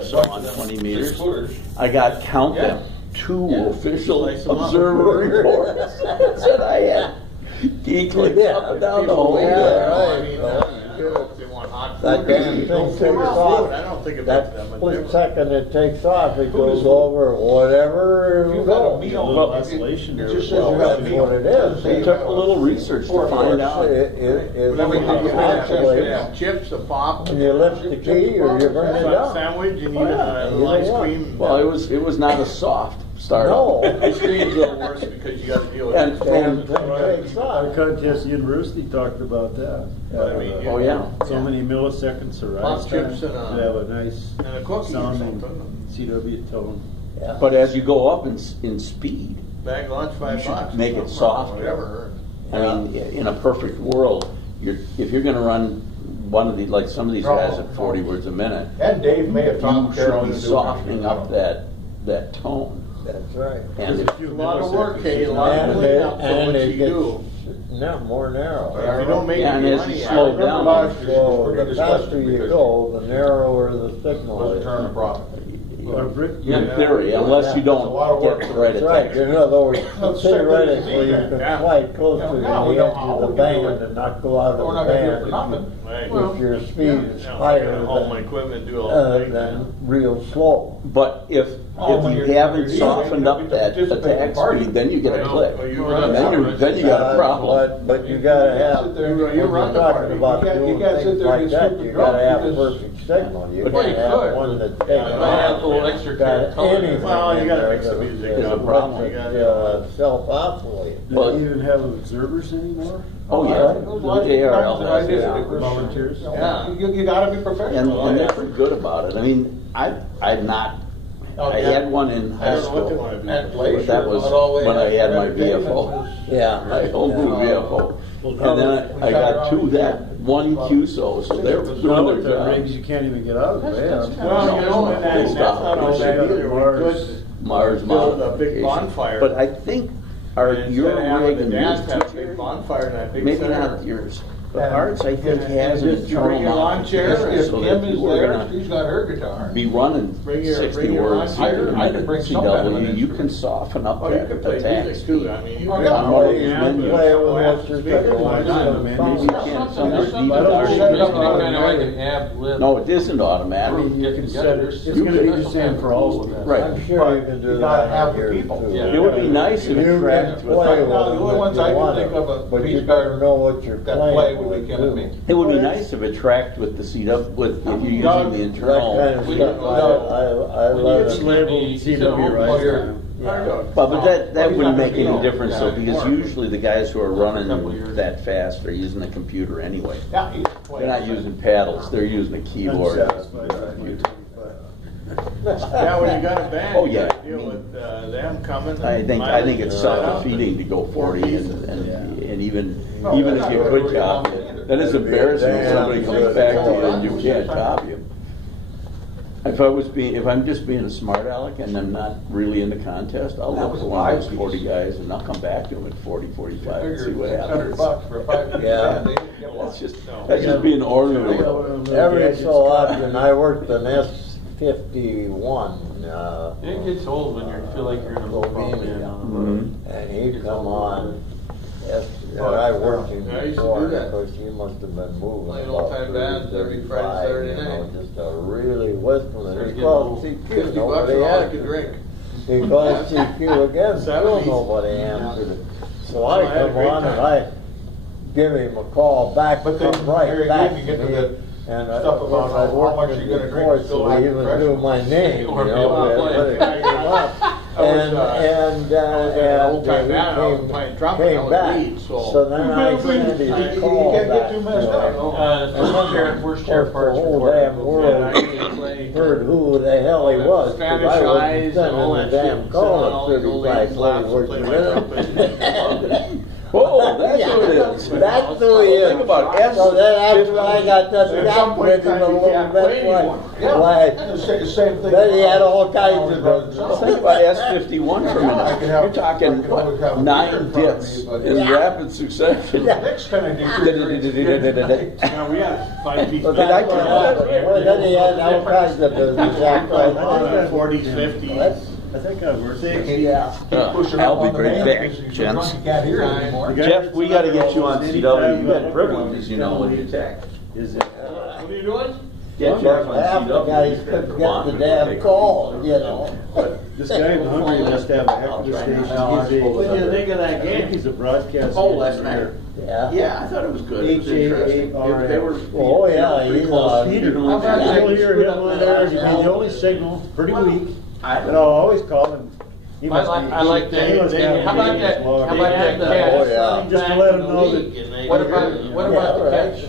I saw on 20 meters. I got count them 2 official observer reports. Said I had geekling up and down the whole way. That damn thing takes off. I don't think about That them. split second it takes off, it goes over whatever you go. Oscillation there. That's what it is. It took a little research to find out. Chips, a pop. When you lift the key or you bring it down. Sandwich, you need an ice cream. Well, it was not a soft start. No. Ice cream's a little worse because you got to deal with it. And it takes Our off. contest university talked about that. Oh yeah. So many milliseconds or Pop chips and to have a nice and a cookie or sounding something. CW tone. Yeah. But as you go up in speed, Bag lunch, $5. make it soft. Whatever. I mean, in a perfect world, if you're going to run one of these, like some of these guys at 40 words a minute, And Dave may have you talked to Carol should be into softening up that tone. That's right. And A lot of work, Kay, a lot of cleanup for what you do. More narrow. If you don't make and any as you money, slow down, So the faster you go, the narrower the signal is. Turn a profit. in theory, unless you don't get the right That's right. attention. In other words, theoretically, you can Yeah. slide close to the Yeah, we edge don't know of how the we can do band it. and not go out We're of not the gonna do it for band nothing. Right. if your speed is Yeah, higher haul my equipment, do all than that. real slow. But if you haven't softened up that attack speed, then you get a click. And then you got a problem. But you gotta have, Sit there, when you you're run the talking party. about You can't- you doing can't sit things there and like just that, shoot the you drum gotta have a because- perfect signal. You But gotta you have could. one that's Yeah, taking you might have off. a little extra Got anything Well, you in gotta there mix the that- music. There's a that problem. lets it, self-oscillate. Do they even have observers anymore? Oh yeah, the JRL has it. Volunteers? Yeah. You gotta be professional. And they're pretty good about it. I mean, I'm not. I had one in high I don't know what they school, want to do. At but Glacier, that was not all the way when I had my entertainment VFO. was- Yeah. My homebrew VFO. And then I got two that one QSO, so they're Now doing with their the job. rigs, you can't even get out of the van. Well, you know, and that's not all bad either. We Mars. could Mars build a big modification. bonfire. But I think our And your instead of having rig the and dance yours, have a big bonfire in that big maybe center. not yours, but ours I think And has an just you internal bring your lawn chair, modification, if so Kim that if is you were there, gonna she's got her guitar. be running Bring your- 60 bring your words lawn here chair. in I could bring some kind of an CW, you can instrument. soften up Oh, you that can play attack music speed. too, I mean. You Oh, can- yeah. On one of these Yeah, menus. Play with but- what you're Speaker, thinking. why not? Maybe you can't some of these I don't guitars. think Kind that's of like an ab lib. No, it isn't I automatic. mean, you can set it, it's You gonna be could- the same for all speeds. Right. I'm sure you can do You gotta that have on the here people. too. Yeah. It would be nice if You it can tracked play with. with Now, the them only if ones you I can want think to, of a but you piece better guard know what you're that playing play would with be killing me. too. It would be nice if it tracked with the CW, with if you're using the That kind internal. of We stuff, don't know. I love It's it. labeled CW Oh, right you're- now. But that wouldn't make any Yeah. difference though, because Yeah. usually the guys who are running Couple years. that fast are using the computer anyway. Yeah, he's They're not using paddles, they're using a keyboard. Unsatisfied. Yeah, when you got a band, Oh, you yeah. gotta deal with them coming. I think it's self-defeating to go 40 and even if you could copy it, then it's embarrassing when somebody comes back to you and you can't copy them. If I'm just being a smart aleck and I'm not really in the contest, I'll look for one of those 40 guys and I'll come back to them at 40, 45 and see what happens. $600 for a 5 Yeah. That's just being orderly. Every so often, I worked an S51, It gets old when you feel like you're in a low Slovenia, Mhm. and he'd come on. And I worked him Yeah, I used to before, do of that. course, he must have been moving Playing about old-time bands every Friday, 35, Saturday you know, night. just a really whistling. Started He getting called old. CQ, 50 bucks nobody and all I answered. could drink. He called CQ again, still 70s. nobody answered it. So I I had a come great on and time. I give him a call back, But then, come right Harry, back again, you get to to me. the And stuff about I how worked much with you're him gonna drink, before, still so have he to even dress. knew my name, Or you people know, not but it playing. came up. I was, And, old-time band, I was playing trumpet, I came was back, lead, so- so then I sent his You call can't get back. too messed up. First chair The parts whole recorded. damn world heard who the hell he was, 'cause Spanish I wasn't eyes and all sending that the shit. damn Sitting call on all at these old 35, ladies' laps 40 words and a playing my minute. trumpet. Oh, that's who it is. That's who he is. Think about S. So then after I got that At some down point in with him time, a you little can't play bit, anymore. why Same thing. Then he had all kinds of business. Think about S51 for a minute. You're talking, what, 9 bits in rapid succession. Nick's kinda decent. Now, we had 5 people. But that's what happened. Well, then he had all kinds of business. Forties, fifties. I think I worked. Yeah. I'll be right back, gents. You can't hear it anymore. Jeff, we gotta get you on CW. You had privileges, you know, when you attack. Is it? What are you doing? Get Jeff on Half the guys CW. couldn't get the damn call, you know. This guy in Hungary must have a heck of a station. What do you think of that I think game? he's a broadcast. Oh, last night. engineer. Yeah. Yeah, I thought it was good. It was interesting. H-A-A-R-A. They were. Oh, yeah, he's Peter, How about I that? still hear him on there. He's the only signal, pretty weak. But I'll always call him. He I must like, be- I like that. he must have How about his that? log. How about that Oh, catch? yeah. Just to let them know that. What about the catch?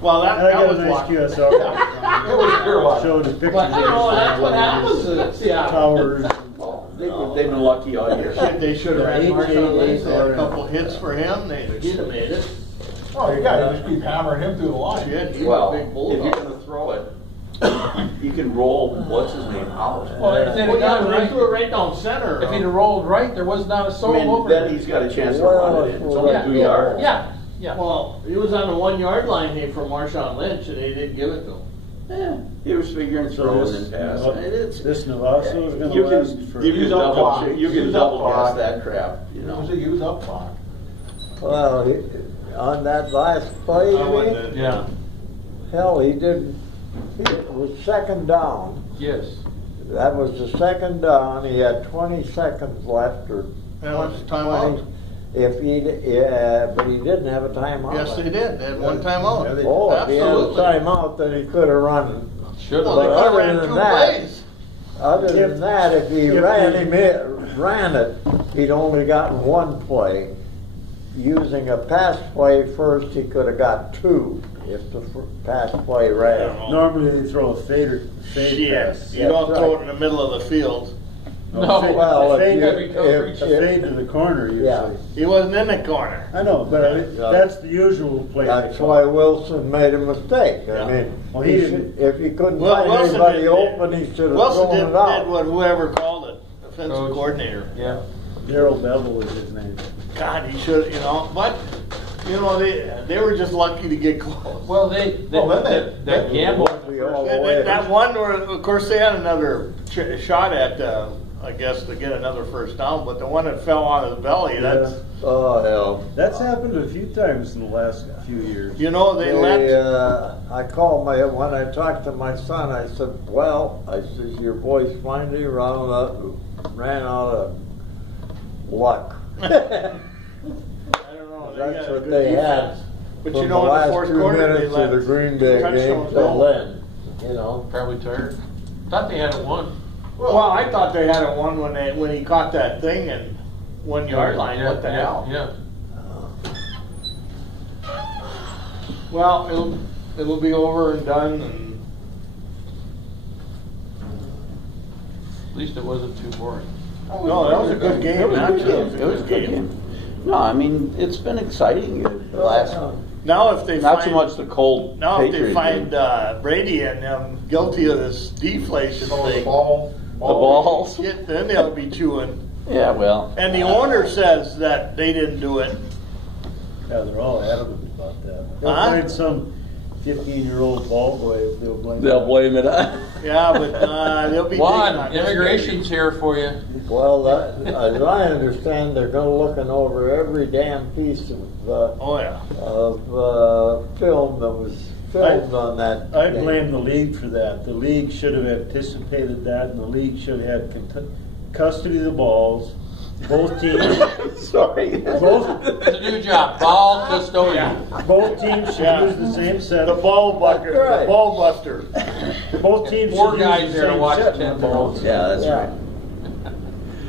Well, And I that got was a nice watching. QSR. It was pure luck. Showed the pictures. But you know, that's what happens. Towers. They've been lucky all year. They should have had Yeah, Marshawn Lynch, H-A-A-R-A. they had a couple hits for him, he'd have made it. Oh, you gotta just keep hammering him through the line. Shit, he's a Well, big if bulldog. you're gonna throw it, you can roll, what's his name, out. Well, if they'd have Well, gone yeah, right, they threw it right down center. if he'd have rolled right, there was not a I soul mean, over then it. he's got a chance to Well, run it in. It's only yeah, 2 yards. Yeah, yeah. Well, he was on the 1 yard line here for Marshawn Lynch, and they didn't give it to him. Yeah, he was figuring So throw this, and pass. this Navasso is You gonna last can, for. you can Use up double, clock. you can Use up double clock. pass that crap, you It know. was a use up clock. Well, on that last play, you mean? Yeah, Hell, he didn't, it was second down. yes. That was the second down. He had 20 seconds left or And it was a timeout. If he, yeah, but he didn't have a timeout. Yes, they did, they had one timeout. Oh, if he had a Absolutely. timeout, then he could have run. Should Well, they have. But could have other ran than 2 that- plays. Other than If- that, if he if ran he- ran it, he'd only gotten 1 play. Using a pass play first, he could have got 2 if the pass play ran. Normally they throw a fade Shit, pass. you don't That's throw right. it in the middle of the field. No. Well, a fade, if you- a if- fade to the corner usually. Yeah. He wasn't in the corner. I know, but that's the usual play. That's why Wilson made a mistake. Yeah. I mean, Well, he he should, if he couldn't Well, find Wilson anybody did- open, he should have Wilson thrown did, it out. did what whoever called it, offensive Coach. coordinator. Yeah. Daryl Bevel was his name. God, he should, you know, but, you know, they were just lucky to get close. Well, that gamble. We all win. That one, where, of course, they had another shot at, I guess, to get another first down, but the one that fell on his belly, that's, Oh, hell. That's happened a few times in the last few years. you know, they let, I called when I talked to my son, I said, well, I said, your boys finally ran out of luck. I don't know. That's got a what good they defense. had. But From you know, the in the last fourth 2 quarter, they minutes of let the Green Bay game touchdowns to go. Lynn, you know. Probably tired. Thought they had it won. Well, I thought they had it won when he caught that thing and 1 yard line. What the hell? Yeah. Well, it'll be over and done, and At least it wasn't too boring. no, that was a good game. It was a good Actually, game. It was a good game. No, I mean, it's been exciting the last, Now, if they not find, so much the cold now if they Patriot find game. Brady and them guilty of this deflation Oh, the thing, ball. The balls. shit, then they'll be chewing. Yeah, well. And the owner says that they didn't do it. Yeah, they're all adamant about that. They'll Huh? find some 15-year-old ball boy. They'll blame it on. Yeah, but they'll be digging Juan, on this immigration's here for you. Well, as I understand, they're looking over every damn piece of baby. Oh yeah. film that was filmed on that. I game. blame the league for that. The league should have anticipated that, and the league should have had custody of the balls. Both teams, Sorry. both It's a new job, ball custodian. both teams should Yeah. use the same set. The ball buster. That's right. The ball buster. Both teams Four should guys use the there to same watch set. 10 balls. Yeah, that's Yeah. right.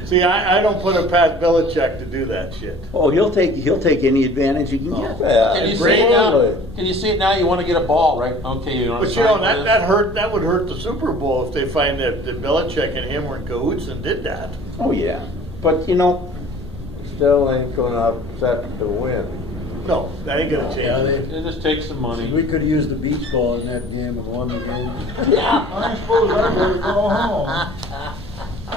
See, I don't put it past Belichick to do that shit. Oh, he'll take any advantage he can get. Yeah, Can you see it now? totally. Can you see it now? You want to get a ball, right? Okay, you want to But you know that would hurt the Super Bowl if they find that Belichick and him were in cahoots and did that. Oh, yeah. But, you know, Still ain't gonna upset the win. No, that ain't gonna change Yeah, it. It just takes some money. We could have used the beach ball in that game and won the game. I suppose I better go home.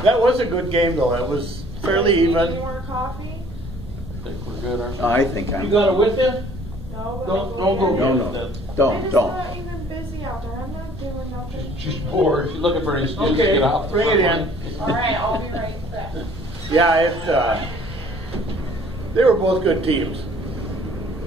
That was a good game, though. It was fairly Any even. more coffee? I think we're good, aren't we? I think I'm. You got it with you? No. Don't go No, get it no. then. Don't. It's not even busy out there. I'm not doing nothing. She's bored. She's looking for an excuse to Okay, get off. the bring it front in. line. All right, I'll be right back. Yeah, they were both good teams.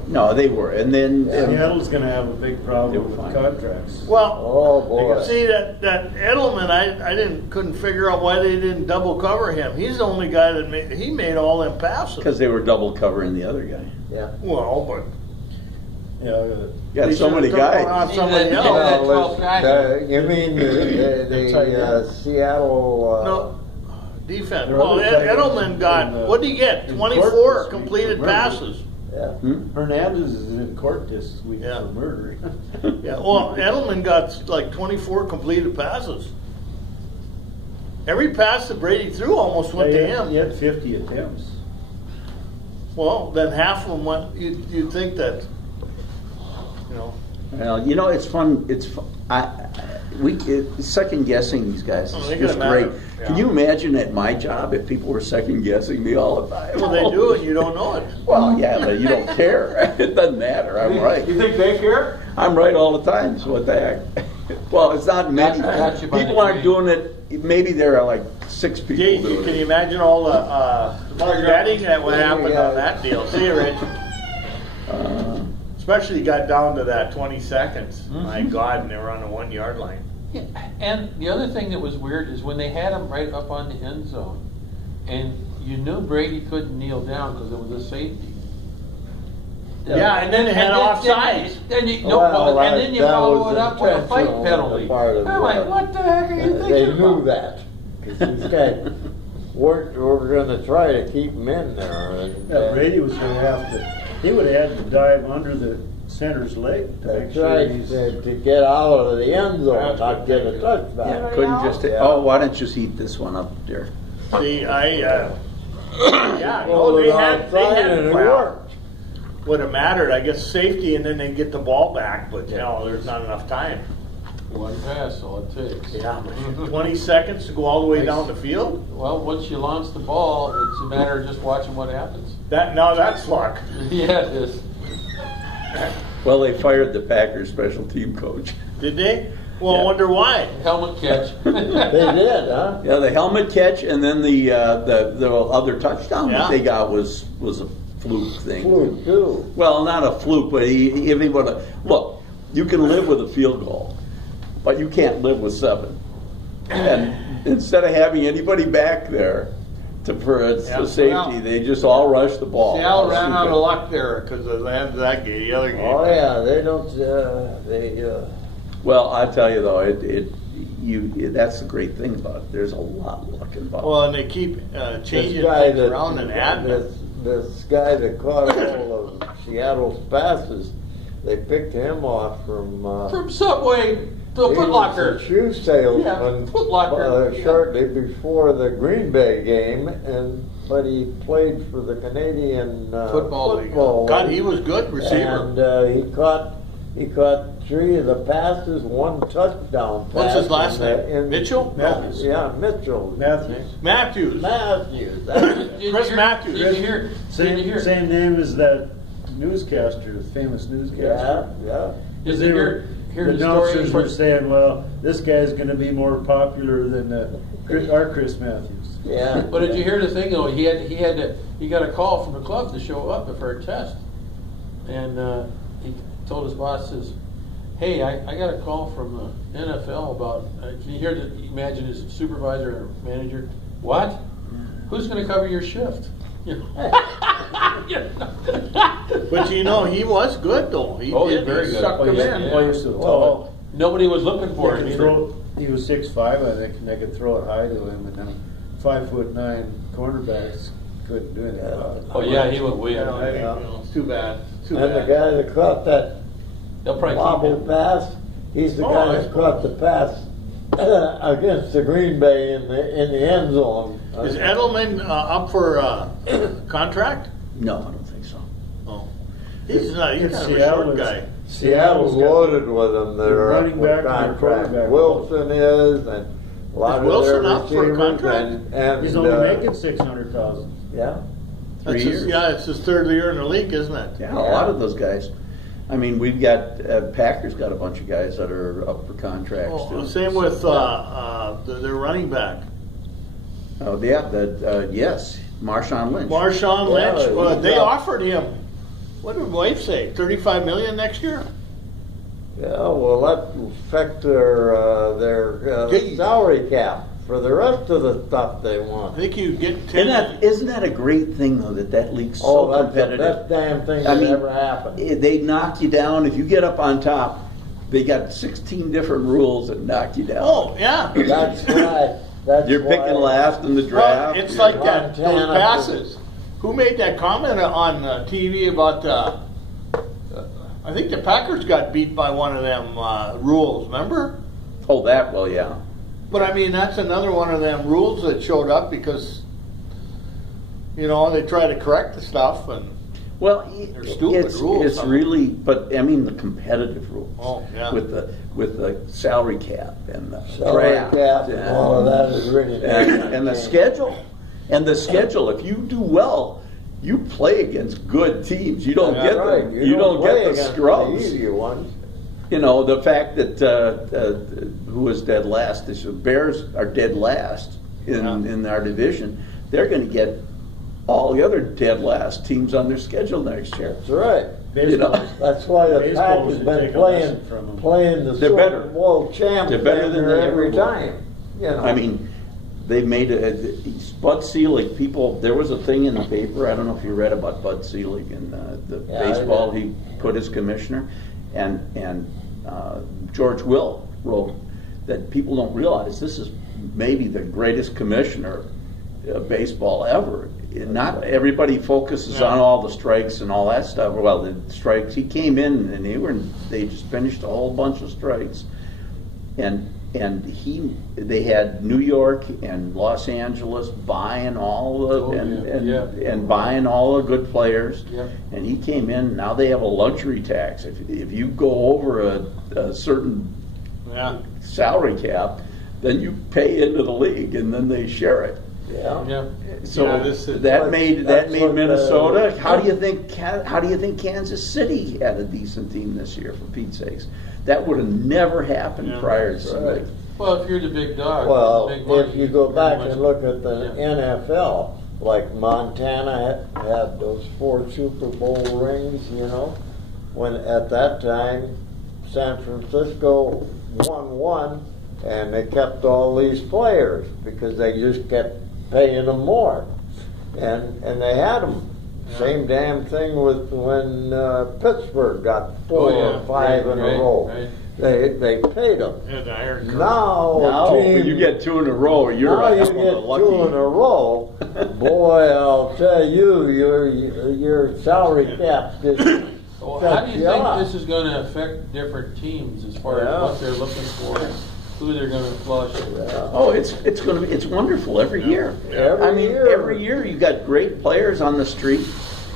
No, they were, and then Seattle's going to have a big They problem were with fine. Well, contracts. Oh, boy. see that Edelman, I couldn't figure out why they didn't double cover him. He's the only guy that made all them passes. because they were double covering the other guy. Yeah. Well, but Yeah, You got they so many should've took one guys. off somebody Yeah, else. that 12th guy. You mean the Seattle? No. Defense. Their Well, other tight ends Edelman got, in, what did he get? in 24 court this completed week for murder. passes. Yeah. Hernandez is in court this week Yeah. for murder. Yeah, well, Edelman got like 24 completed passes. Every pass that Brady threw almost went to him. He had 50 attempts. Well, then half of them went, you'd think that, you know. Well, it's fun. It's fun. Second guessing these guys Oh, is they're just gonna great. matter. Yeah. Can you imagine at my job if people were second guessing me all the time? Well, they do, and you don't know it. Well, yeah, but you don't care. It doesn't matter. I'm right. You think they care? I'm right all the time. So what the heck? Well, it's not many. Got you by People the aren't tree. doing it. Maybe there are like 6 people Gee, doing can it. you imagine all the betting that would happen Yeah. on that deal? See you, Rich. Especially got down to that 20 seconds. My God, and they were on the 1 yard line. Yeah, and the other thing that was weird is when they had him right up on the end zone, and you knew Brady couldn't kneel down because it was a safety. Yeah, and then they had offsides. Then you Well, and then you that follow was it up with a fight intentional on the penalty. part of I'm like, the- what the heck are you thinking They knew about? that. 'Cause these guys, we're going to try to keep them in there. And, Yeah, Brady was going to have to, he would have had to dive under the center's leg to make That's sure right, he's. to get out of the end zone, That's not get a Yeah, touchdown. couldn't just. Yeah. Oh, why don't you heat this one up, dear? See, yeah, Well, no, they it was had outside and it well, worked. would have mattered, I guess, safety, and then they get the ball back, but there's not enough time. One pass, all it takes. Yeah, 20 seconds to go all the way down the field? Well, once you launch the ball, it's a matter of just watching what happens. That's luck. Yeah, it is. Well, they fired the Packers special team coach. Did they? Well, I Yeah. wonder why. Helmet catch. They did, huh? Yeah, the helmet catch and then the other touchdown Yeah. that they got was a fluke thing. Flew too. Well, not a fluke, but if he would have look, you can live with a field goal, but you can't live with 7. And instead of having anybody back there for a safety, well, they just all rushed the ball. Seattle How ran out stupid. of luck there because of the end of that game, the other game. Oh yeah, they don't. Well, I tell you though, that's the great thing about it. There's a lot of luck involved. Well, and they keep changing This guy things around and adding. this guy that caught all of Seattle's passes, they picked him off from. From Subway to he Foot was Locker. a shoe salesman Yeah, Foot Locker. shortly before the Green Bay game, but he played for the Canadian Football League. God, he was good receiver. And he caught 3 of the passes, 1 touchdown pass. What's his last in the- name? in- Mitchell? Matthews. Yeah, Mitchell. Matthews. Matthews. Matthews. That's it. Did Chris you hear- Matthews. Did you hear? Did you hear? Same name as that newscaster, the famous Yeah, newscaster. yeah. Did They you were, hear the the story? announcers were saying, well, this guy's going to be more popular than our Chris Matthews. Yeah. But did you hear the thing though? He got a call from the club to show up for a test, and he told his boss, says, "Hey, I got a call from the NFL about." Can you hear imagine his supervisor or manager? What? Who's going to cover your shift? You know? But he was good though. He Oh, he's did. very He good. sucked Oh, him yeah, in. yeah. Players so Well, tall. Nobody was looking for They him could either. throw, he was 6'5", I think, and they could throw it high to him, and then 5'9" cornerbacks couldn't do anything about it. Oh yeah, he went way You know, up. it's too bad. Too And the bad. guy that caught that They'll probably keep wobble him. pass, he's the Oh, guy that's that caught the pass against the Green Bay in the end zone. Is Edelman up for contract? No, I don't think so. Oh. He's kind of a Seattle short is- guy. Seattle's loaded with them that are up running for back and their contract. quarterback. Wilson is, and a lot Is Wilson of their up for a receivers, contract? and He's only making 600,000. yeah. 3 That's years. yeah, it's his third year in the league, isn't it? Yeah, a lot of those guys. I mean, we've got Packers got a bunch of guys that are up for contracts Oh, too. same with their running back, Oh yeah, yes, Marshawn Lynch. Marshawn Yeah, Lynch. Well, he's they up. offered him. What did Wave say? $35 million next year. Yeah, well, that will affect their Gee. salary cap for the rest of the stuff they I want. think you get 10. Isn't that a great thing though that league's so That's the competitive? best damn thing I that mean, ever happened. They knock you down if you get up on top. They got 16 different rules that knock you down. Oh yeah. That's why. That's You're why, picking last in the Well, draft. it's like that. Those Montana. passes. Who made that comment on TV about? I think the Packers got beat by one of them rules. Remember? Oh, that well, yeah. But I mean, that's another one of them rules that showed up because, they try to correct the stuff and. Well, They're stupid rules, It's some of really, but I mean the competitive rules. Oh, yeah. With the salary cap and the salary draft cap and all of that is really and the schedule. And the schedule. If you do well, you play against good teams. You don't get right. the you don't play get the against scrubs. The easier ones. The fact that who was dead last? The Bears are dead last in our division. They're going to get all the other dead last teams on their schedule next year. That's right. That's why the Baseball Pack has should been take a lesson from 'em. playing the They're Super better. Bowl champ They're better than they every ever were. time. I mean, they've made Bud Selig. People, there was a thing in the paper. I don't know if you read about Bud Selig and the Yeah, I baseball. did. He put as commissioner, and George Will wrote that people don't realize this is maybe the greatest commissioner of baseball ever. Not everybody focuses on all the strikes and all that stuff. Well, the strikes. He came in and they just finished a whole bunch of strikes, and they had New York and Los Angeles buying all the and buying all the good players. Yep. And he came in. Now they have a luxury tax. If you go over a certain salary cap, then you pay into the league, and then they share it. Yeah. So Yeah, that made what Minnesota. How do you think Kansas City had a decent team this year? For Pete's sakes, that would have never happened prior to somebody. right. Well, if you're the big dog, Well, big money, if you go pretty back much- and look at the Yeah. NFL, like Montana had those 4 Super Bowl rings, when at that time San Francisco won one, and they kept all these players because they just kept paying them more, and they had them. Same damn thing with when Pittsburgh got 4 or 5 in a row. Right. They paid them. Yeah, the Iron Curtain. Now, When you get 2 in a row, you're now you one get of the lucky. 2 in a row. Boy, I'll tell you, your salary cap just Well, how do you think off. this is going to affect different teams as far Yeah. as what they're looking for, who they're going to flush? Oh, it's wonderful every year. Every Every year you got great players on the street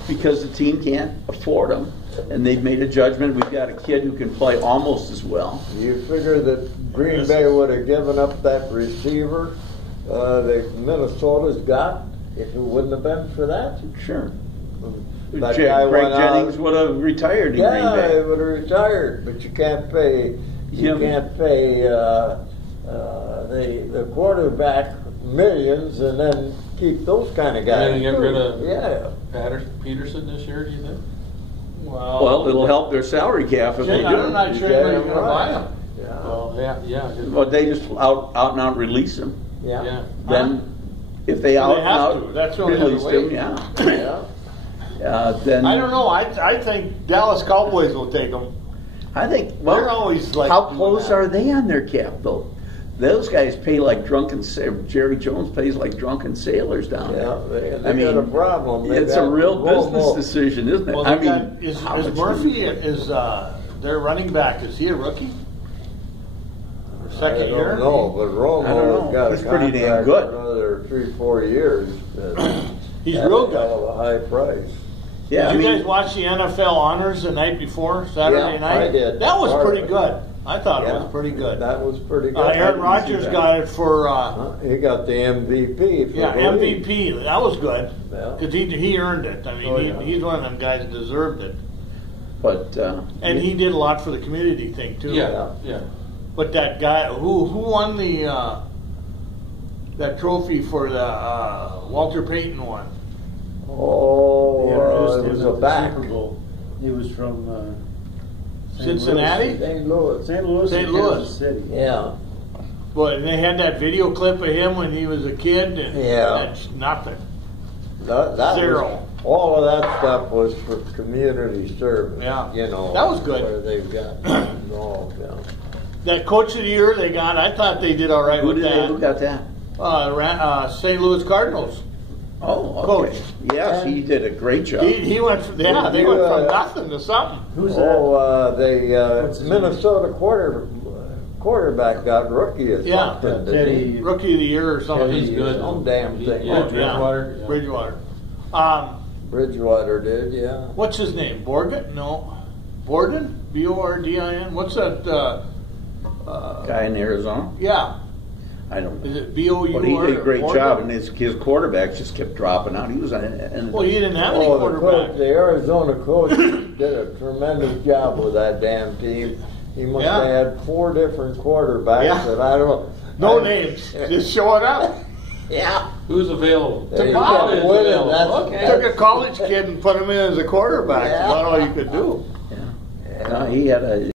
because the team can't afford them, and they've made a judgment. We've got a kid who can play almost as well. You figure that Green Bay would have given up that receiver that Minnesota's got if it wouldn't have been for that? Sure. That guy Greg went Jennings out. would have retired in Yeah, Green he Bay. would have retired, but you can't pay. You Him. can't pay the quarterback millions and then keep those kind of guys. And then get rid of Yeah. Peterson this year, do you think? Well, it'll help their salary cap if they I'm do. not sure Yeah, anybody's going to right. buy him. Yeah. Well, yeah. Well, they just out and out release him. Yeah. Yeah. Then, if they out They and have out to. That's the only release other way. him, yeah. Yeah. Then I don't know. I think Dallas Cowboys will take him. I think. They're Well, always like. how doing close that. are they on their cap though? Those guys pay like drunken. Jerry Jones pays like drunken sailors down Yeah, there. they got a problem. They It's a got real Romo. business decision, isn't it? Well, I they mean, got, is how much Murphy do you play? is their running back? Is he a rookie? Second I year? don't know, but I don't know. Romo's got He's a pretty contract damn good. for another 3-4 years. He's At real a hell good. of a high price. Yeah, Did you guys watch the NFL honors the night before, Saturday Yeah, night? I did. That was Part pretty of it. good. I thought it Yeah, was pretty good. That was pretty good. Aaron Rodgers got it for He got the MVP. For yeah the league. MVP. That was good Yeah. because he earned it. I mean, Oh, yeah. he's one of them guys that deserved it, but and he did a lot for the community thing too. Yeah, yeah. But that guy who won the that trophy for the Walter Payton one. Oh, introduced it was him a at the back. Super Bowl. He was from Cincinnati? St. Louis. St. Louis, St. and Louis. Kansas City. Yeah. But they had that video clip of him when he was a kid, and Yeah. that's nothing. That Zero. Was, all of that stuff was for community service. Yeah. You know. That was good. Where they've got involved, yeah. That coach of the year they got, I thought they did all right who with who that. got that? St. Louis Cardinals. Oh, Coach. okay. Yes, he did a great job. He went from, they went from nothing to something. Who's that? Oh, the What's his Minnesota quarterback got rookie or Yeah. something. didn't Teddy. he? Rookie of the year or something. He's good. Some damn thing. Yeah, Oh, yeah. Bridgewater. Yeah. Bridgewater. Bridgewater did, yeah. What's his name? Borgen? No. Borden? Bordin? What's that? Guy in Arizona. Yeah. I don't know. Is it B-O-U-R? But he did a great Borden? job, and his quarterback just kept dropping out. He was on. Well, he didn't have any Oh, the coach, quarterback. the Arizona coach did a tremendous job with that damn team. He must Yeah. have had 4 different quarterbacks Yeah. that I don't know. No names. Just showing up. Yeah. Who's available? They Tomorrow kept is winning. available. That's, Okay. Took a college kid and put him in as a quarterback. Yeah. That's all you could do. He had a